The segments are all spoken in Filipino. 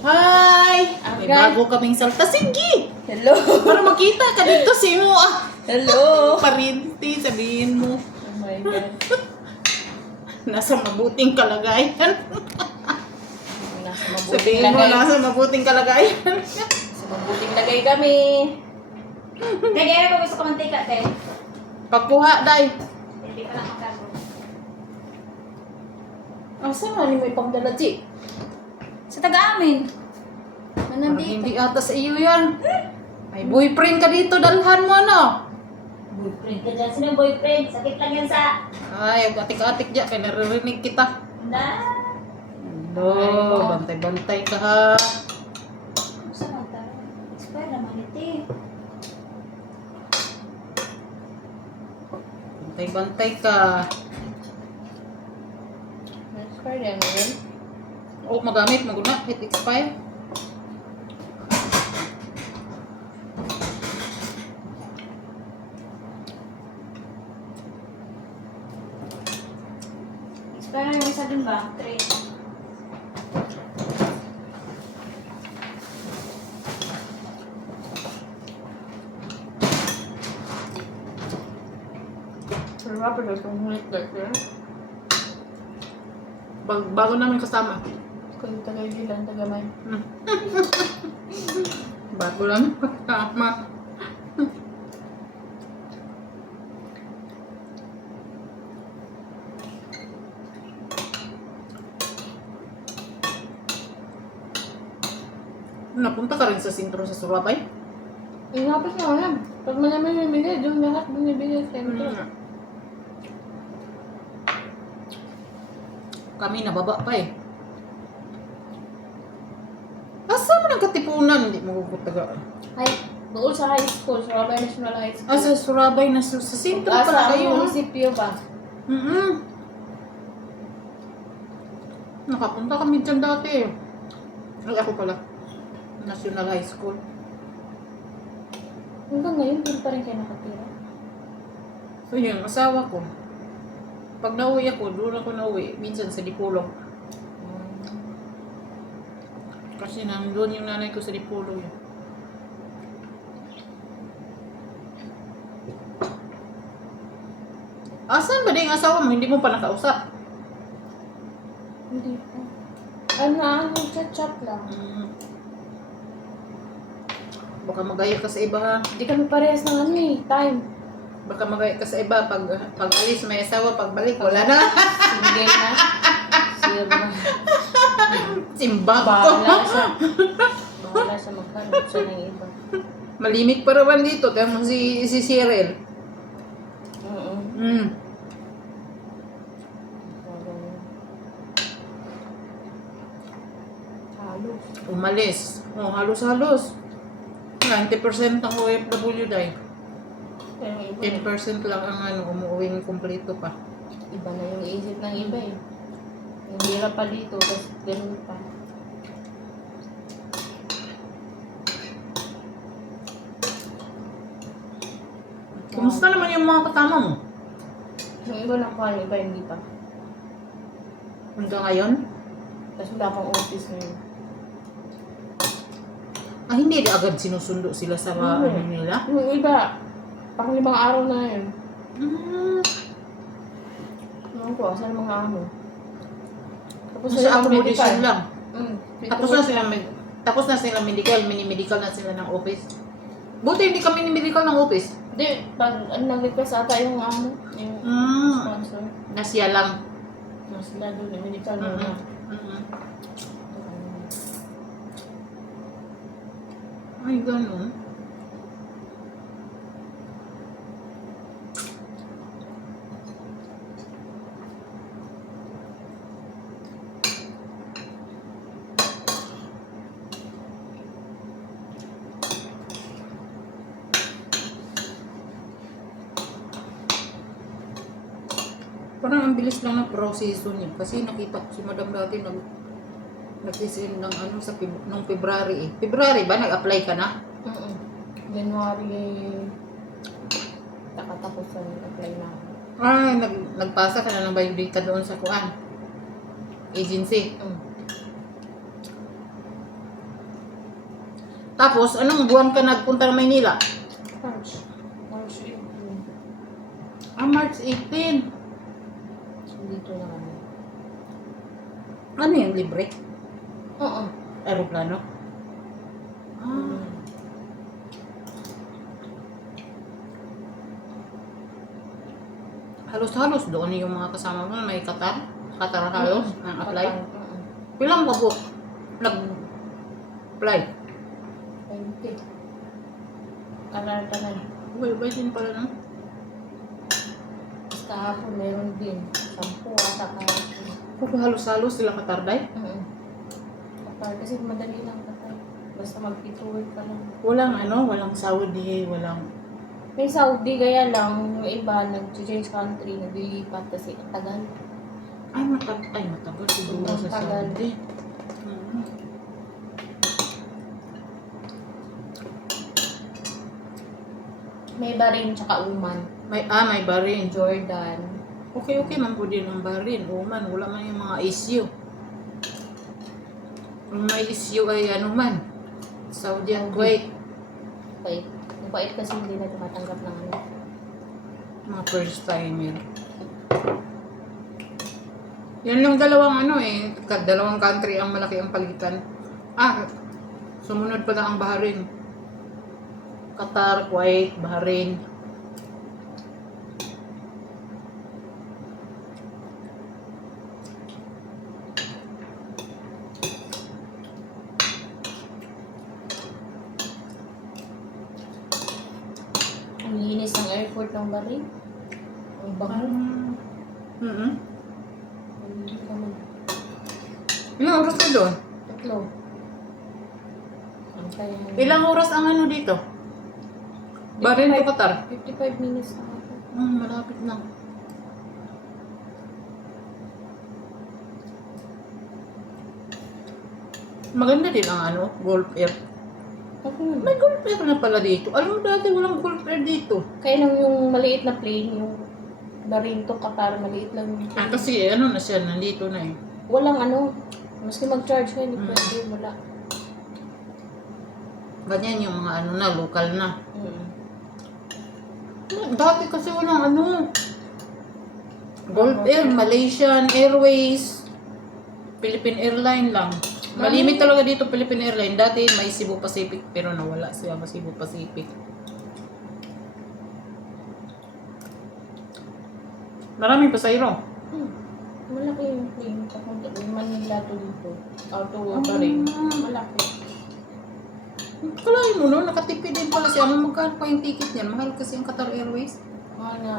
Hi! May Okay. bago kaming salta. Sige! Hello. Para makita ka dito si mo. Hello. Parinti, sabihin mo. Oh my God. Nasa mabuting kalagayan. Nasa mabuting Sabihin mo, lagay. nasa mabuting kalagayan. Sa mabuting lagay kami. Kaya ko gusto ko mantika, te. Pagkuha, day. Hindi pa lang makago. Asa nga ni mo ipagdala, Chi? Sa taga-amin. Parang Nandito. hindi ata sa iyo yan. May boyfriend ka dito, dalhan mo, ano? Boyfriend ka dyan. Sino boyfriend? Sakit lang yan sa... Ay, atik-atik dyan, kaya naririnig kita. Na. Hello, bantay-bantay ka ha. Ano sa mata? Expire naman ito. Bantay-bantay ka. Expire yan ngayon. O, magamit mo guna, hit expire. Expire na yung isa din ba? 3. Sarap pa sa hulit kasi. Bago namin kasama. Kung tagay-gilan, tagamay. Bago namin kasama. Napunta ka rin sa sentro sa Surabay? Inapos na yan. Pag malamang bumili, doon lahat bumibili sa sentro. Kami nababa pa eh. Asa mo nagkatipunan? Hindi mo kukutaga. Ay, doon sa high school, Surabay National High School. Ah, sa Surabay na sa sentro Asa pala ang kayo. munisipyo ba? Nakapunta kami dyan dati. Ay, ako pala. National High School. Hanggang ngayon, doon pa rin kayo nakatira. So yun, asawa ko. Pag nauwi ako, doon ako nauwi. Minsan sa Dipolog. Kasi nandun yung nanay ko sa Dipolog. Yun. Asan ba din yung asawa mo? Hindi mo pa nakausap. Hindi pa. Ano, chat-chat lang. Baka magaya ka sa iba ha. Hindi kami parehas ng ano eh, time. Baka magaya ka sa iba. Pag alis may asawa, pag balik, wala na. Single na. Sir na. Simbang ko. Bahala siya. Bahala siya maghanap siya ng iba. Malimit pa naman dito. Kaya mo si Cyril. Oo. Halos. Umalis. Oh, halos-halos. 90% ng OFW dahil. Pero yung iba, 10% lang ang umuuwing kumpleto pa. iba na yung isip ng iba eh. Yung hirap pa dito, tapos ganun pa. Kumusta naman yung mga kasama mo? Yung iba na pa, yung iba hindi pa. Hanggang ngayon? Tapos wala pang office ngayon. Ah, hindi agad sinusundo sila sa ano nila? Yung iba, pang 5 araw na yun. Ewan ko, saan mga ano. Tapos Sa accommodation lang. Tapos na sila medical, mini-medical na sila ng office. Buti hindi kami mini-medical ng office. Hindi, pag nag-request ata yung ano, yung sponsor. Nasya lang. Mas sila doon, yung medical muna. Ay, ganun. Parang ang bilis lang ng proseso niya. Kasi nakita ko si Madam dati nag-send ng ano sa nung February eh. February ba? Nag-apply ka na? January, takatapos sa apply na. Ah, nagpasa ka na ng biodata doon sa kuan. Agency. Tapos, anong buwan ka nagpunta ng Maynila? March. March 18. March 18. Dito na kami. Ano yung libre? Oo. Aeroplano? Mm. Halos-halos doon yung mga kasama mo. May Qatar? Qatar halos? Ang apply? Oo. Ilang ka po nag-apply? 20. Kararta na. Iba din pala no? Tapos kahapon meron din. 10 ata kahapon. Puro halos-halos sila Qatar day? Oo. Kapag kasi madali lang kapag. Basta mag-pitruwit ka lang. Walang Saudi, walang... May Saudi kaya lang, yung iba nag-change country, naglilipat kasi ang tagal. Matagal siguro Sobrang sa tagal. Saudi. Mhm. May Bahrain tsaka Oman. May Bahrain. Jordan. Okay, man po din ang Bahrain. Oman, wala man yung mga issue. Ang may issue ay ano man. Saudi at Kuwait. Bait. Yung bait kasi hindi na tumatanggap ng ano. Mga first timer. Yan yung dalawang dalawang country ang malaki ang palitan. Sumunod pa na ang Bahrain. Qatar, Kuwait, Bahrain. Ang linis ng airport ng Bahrain. Ang baho. Mm-hmm. Hindi kami. Ilang oras ka doon? 3. Ang kaya. Ilang oras ang ano dito? Bahrain to Qatar? 55 minutes na ako. Malapit na. Maganda din ang Gulf Air. Okay naman. May Gulf Air na pala dito. Alam mo dati walang Gulf Air dito. Kaya lang yung maliit na plane, yung Bahrain to Qatar, maliit lang yung plane. Kasi na siya, nandito na eh. Walang maski mag-charge ka, hindi pwede, wala. Ganyan yung mga local na. Mm. Dati kasi walang Gulf Air, Malaysian Airways, Philippine Airline lang. Malimit talaga dito Philippine Airline. Dati may Cebu Pacific pero nawala siya sa Cebu Pacific. Maraming pasayro. Malaki yung plane. Papunta yung Manila to dito. Auto pa rin. Malaki. Kalahin mo nakatipid din pala siya. Magkano pa yung ticket niyan? Mahal kasi ang Qatar Airways. Mahal nga.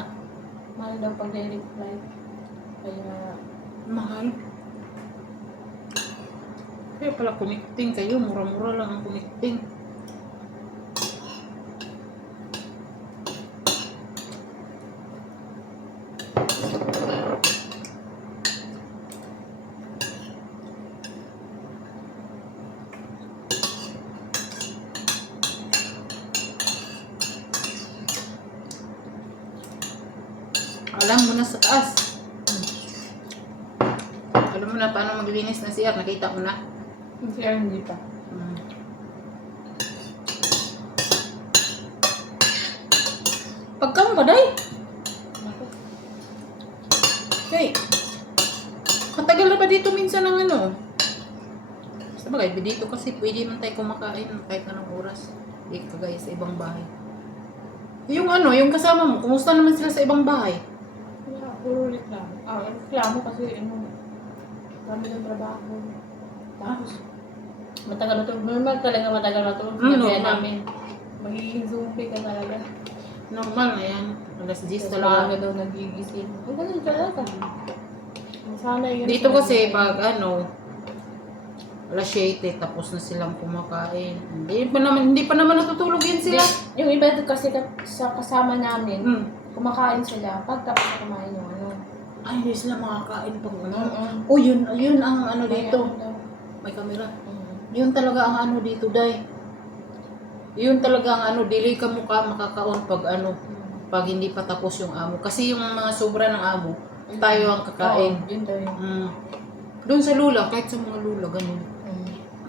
Mahal daw pag direct flight. Kaya, Mahal. Kaya pala connecting kayo. Mura-mura lang ang connecting. Alam mo na sa taas. Alam mo na paano maglinis na CR. Nakita mo na. hindi pa. Pagkano ba, day? Ako. Okay. Katagal na ba dito minsan ng Basta bagay, dito kasi pwede man tayo kumakain kahit anong oras. Hindi kagaya sa ibang bahay. Yung yung kasama mo, kumusta naman sila sa ibang bahay? Wala, puro reklamo. Reklamo kasi kami ng trabaho. Tapos, matagal na tulog. Normal talaga matagal na tulog. Kaya normal. namin, magiging zombie ka talaga. Normal na yan. Alas 10 Tapos talaga. maaga daw nagigising. Ang ganun talaga. Sana yun. Dito kasi pag alas 7 tapos na silang kumakain. Hindi pa naman natutulog yan sila. Yung iba kasi sa kasama namin, Hmm. kumakain sila. Pag tapos na kumain yung Ay, hindi sila makakain pag Mm-mm. Oh, yun ang dito. Kaya, May camera. mm. Yun talaga ang dito, day. Yun talaga ang dili ka mukha makakaon pag hindi pa tapos yung amo. Kasi yung mga sobra ng amo, tayo ang kakain. Oo, yun daw yun. Doon sa lula, kahit sa mga lula, ganun.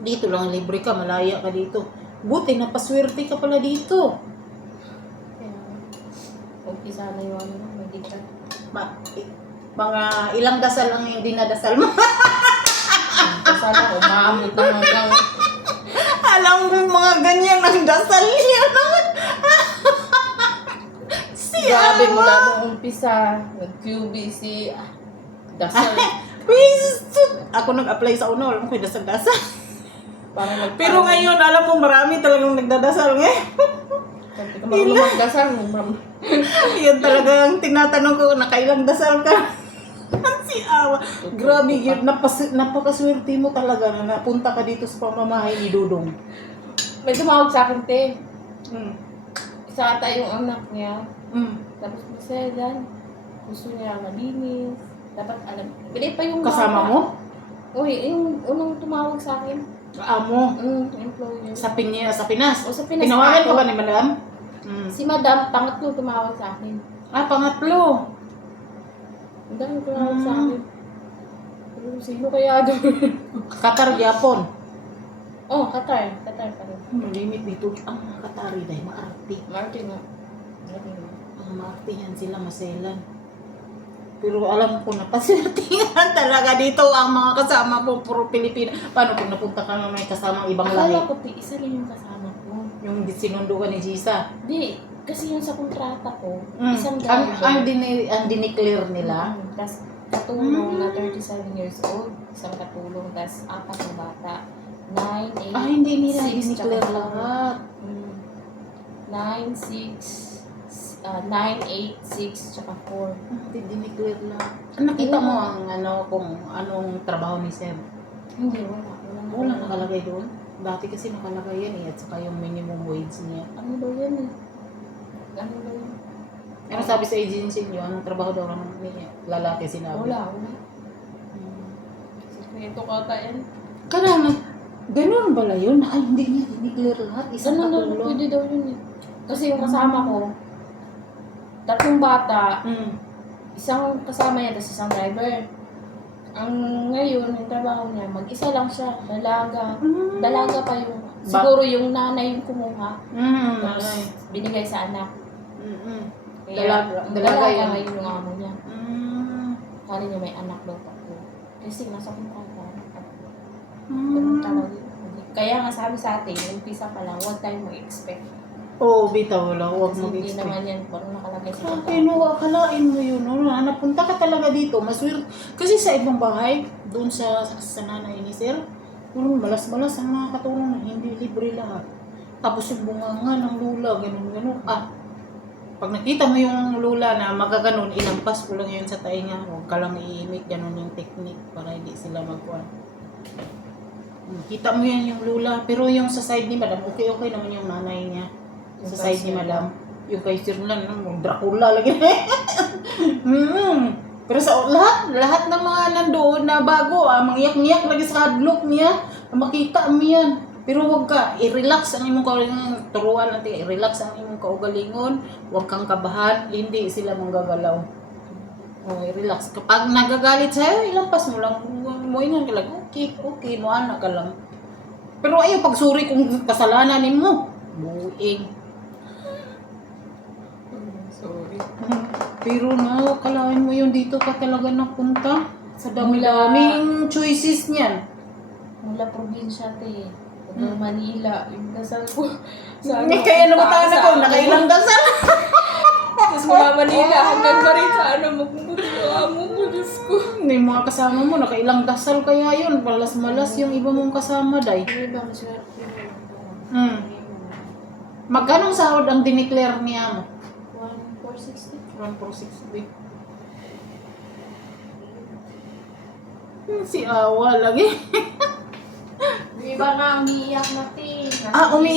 Dito lang, libre ka, malaya ka dito. Buti, napaswerte ka pala dito. Kaya, umpisa na yung ano, magitan. Mga ilang dasal ang hindi nadasal mo. Sana umaamot na hanggang Alam mo yung mga ganyan ang dasal niya naman. grabe mula nung umpisa, nag-QBC, dasal. Please! Ako nag-apply sa uno, alam ko yung dasal-dasal. Parang Pero ngayon, alam mo, marami talagang nagdadasal ngayon. Sabi ka marunong magdasal mo. Yan talagang tinatanong ko, nakailang dasal ka? Si Awa. Grabe yun, napakaswerte mo talaga na napunta ka dito sa pamamahay ni Dudong. May tumawag sa akin, te. Mm. Isa ata yung anak niya. Mm. Tapos masaya dyan. Gusto niya malinis. Dapat alam. Pili pa yung Kasama bata. mo? Uy, yung unang tumawag sa akin. Amo. Employer. Sa Pinas. O sa Pinas. Tinawagan ka ako. ba ni Madam? Mm. Si Madam, pangatlo tumawag sa akin. Ah, pangatlo. Ang dami tumawag sa akin. Pero sino kaya doon? Qatar, Japon. Oh, Qatar. Qatar pa rin. Malimit dito. Ang mga Qatari dahil maarte. Martin nga. Martin nga. Ang maarte yan sila, maselan. Pero alam ko na, paswertihan talaga dito ang mga kasama po, puro Pilipina. Paano kung napunta ka na may kasamang ibang lahi? Akala ko, isa lang yung kasama ko. Yung sinundo ka ni Gisa. Di, kasi yung sa kontrata ko, Mm. isang Ang driver. dineclare nila. Tapos katulong na 37 years old, isang katulong, tapos 4 na bata. 9, 8, Ah, hindi nila 6, dineclare tsaka lahat. 9, 6, 9, 8, 6, tsaka 4. Hindi dineclare lahat. Nakita mo ang ano, kung anong trabaho ni Seb? Hindi, wala. Wala nakalagay doon. Dati kasi nakalagay yan eh, at saka yung minimum wage niya. Ano daw yan eh? Ano daw yan? Ano sabi sa agency niyo, anong trabaho daw ng lalaki sinabi? Wala. Hmm. Ito kata yan. Kaya ganun pala yun? Ay, hindi niya dineclare lahat. Isang Ano daw, katulong. pwede daw yun eh. Kasi yung kasama ko, 3 bata, Mm. isang kasama niya, tapos isang driver. Ang ngayon, yung trabaho niya, mag-isa lang siya, dalaga. Dalaga pa yung, siguro yung nanay yung kumuha, tapos Ay. binigay sa anak. Mm-mm. Kaya, Dalaga dalaga yun. ngayon yung amo niya. Mm. Kali niya may anak daw tatlo. Kasi nasa kontrata. Ganun Mm. talaga yun. Kaya nga sabi sa atin, umpisa pa lang, huwag tayong mag-expect. Oo, bitaw lang. Huwag Kasi hindi mag-expect. naman yan, parang nakalagay sa Kasi no, akalain mo yun, no? Napunta ka talaga dito, maswerte. Kasi sa ibang bahay, doon sa nanay ni Sir, malas-malas ang mga katulong na hindi libre lahat. Tapos yung bunganga ng lula, ganun-ganun. Ah, pag nakita mo yung lula na magaganon, ilampas ko lang yun sa tainga. Huwag ka lang iimik, ganun yung technique para hindi sila magkuhan. Kita mo yan yung lula. Pero yung sa side ni Madam, okay naman yung nanay niya. Sa Yung side kay ni Sir Madam. Yung kay Sir lang, Dracula lagi. Pero sa lahat ng mga nandoon na bago, mangyak-ngyak lagi sa hadlok niya, makita mo yan. Pero huwag ka, i-relax ang imong kaugalingon, turuan natin, i-relax ang imong kaugalingon, huwag kang kabahan, hindi sila manggagalaw. I-relax. Kapag nagagalit sa'yo, ilampas mo lang, moingan ka lang, okay, mo anak ka lang. Pero ayaw pagsuri kung kasalanan mo. Buing. Sorry. Pero no, kalahin mo yun dito ka talaga napunta. Sa dami-daming choices niyan. Mula probinsya, te. Hanggang Manila. Yung dasal ko. Hindi kaya namutaan ako, nakailang dasal. Tapos mula Manila, hanggang pa rin sa magmumutuwa mo ko, Diyos ko. Yung mga kasama mo, nakailang dasal kaya yun. Malas-malas yung iba mong kasama, day. Ano ba, maswerte Hmm. Magkano sahod ang dineclare niya mo? 1,460. 1,460. Si Awa lagi. Yung iba nga umiiyak na, te. Umi